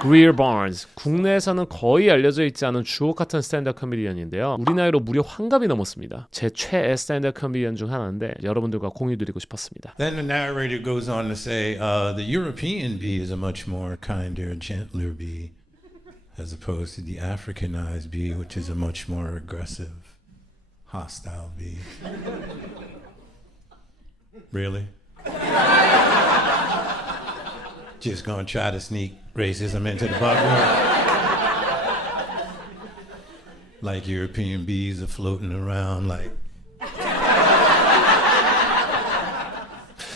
Greer Barnes 국내에서는 거의 알려져 있지 않은 주옥 같은 스탠드업 코미디언인데요. 우리 나이로 무려 환갑이 넘었습니다. 제 최애 스탠드업 코미디언 중 하나인데 여러분들과 공유드리고 싶었습니다. Then the narrator goes on to say, uh, the European bee is a much more kinder, gentler bee, as opposed to the Africanized bee, which is a much more aggressive, hostile bee. really? Just gonna try to sneak racism into the buckwork? like European bees are floating around like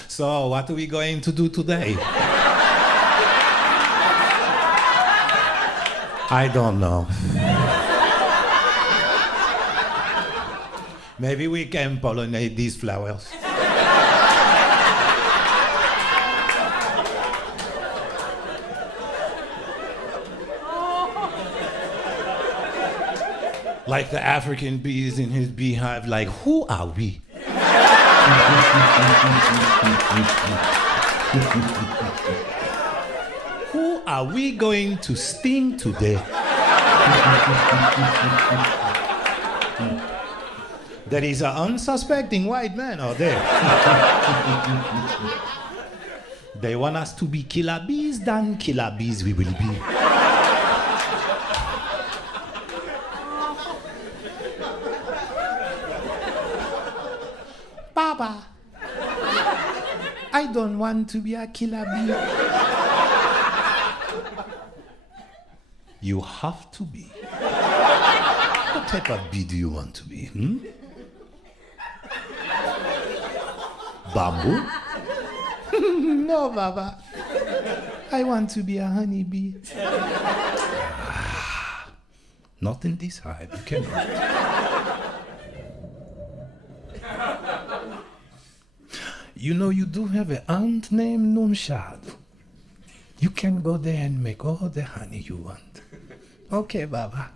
So, what are we going to do today? I don't know. Maybe we can pollinate these flowers. Like the African bees in his beehive, like, who are we? Who are we going to sting today? there is an unsuspecting white man out there. they want us to be killer bees, then killer bees we will be. Baba. I don't want to be a killer bee. You have to be. What type of bee do you want to be? Hmm? Bamboo? no, Baba. I want to be a honeybee. Not in this hive. You cannot. You know, you do have an aunt named Nunshad. You can go there and make all the honey you want. Okay, Baba.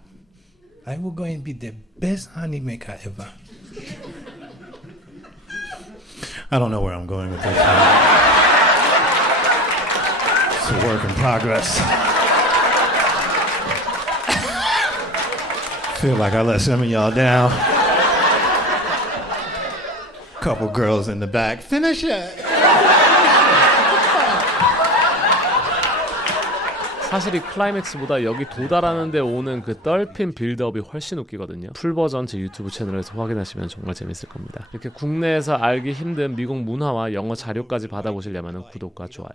I will go and be the best honey maker ever. I don't know where I'm going with this. It's a work in progress. Feel like I let some of y'all down. Couple girls in the back. Finish it. 사실 이 클라이맥스보다 여기 도달하는 데 오는 그 떨핀 빌드업이 훨씬 웃기거든요. 풀 버전 제 유튜브 채널에서 확인하시면 정말 재밌을 겁니다. 이렇게 국내에서 알기 힘든 미국 문화와 영어 자료까지 받아보시려면 구독과 좋아요.